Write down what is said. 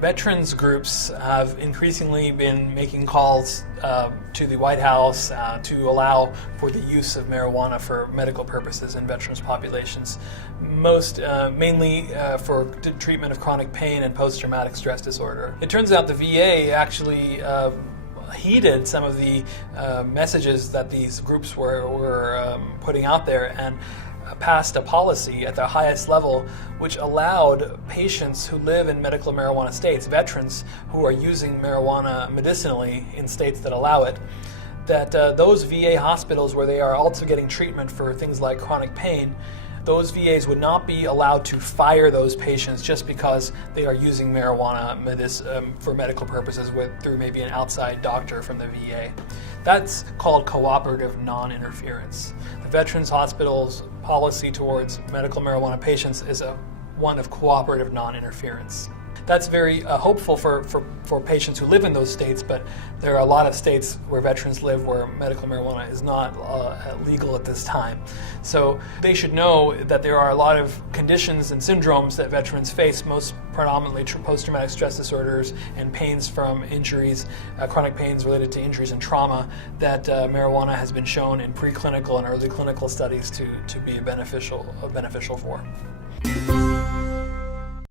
Veterans groups have increasingly been making calls to the White House to allow for the use of marijuana for medical purposes in veterans populations, mainly for treatment of chronic pain and post-traumatic stress disorder. It turns out the VA actually heeded some of the messages that these groups were putting out there and passed a policy at the highest level which allowed patients who live in medical marijuana states, veterans who are using marijuana medicinally in states that allow it, that those VA hospitals where they are also getting treatment for things like chronic pain, those VAs would not be allowed to fire those patients just because they are using marijuana for medical purposes through maybe an outside doctor from the VA. That's called cooperative non-interference. The Veterans Hospital's policy towards medical marijuana patients is one of cooperative non-interference. That's very hopeful for patients who live in those states, but there are a lot of states where veterans live where medical marijuana is not legal at this time. So they should know that there are a lot of conditions and syndromes that veterans face, most predominantly post-traumatic stress disorders and pains from injuries, chronic pains related to injuries and trauma, that marijuana has been shown in preclinical and early clinical studies to be beneficial for.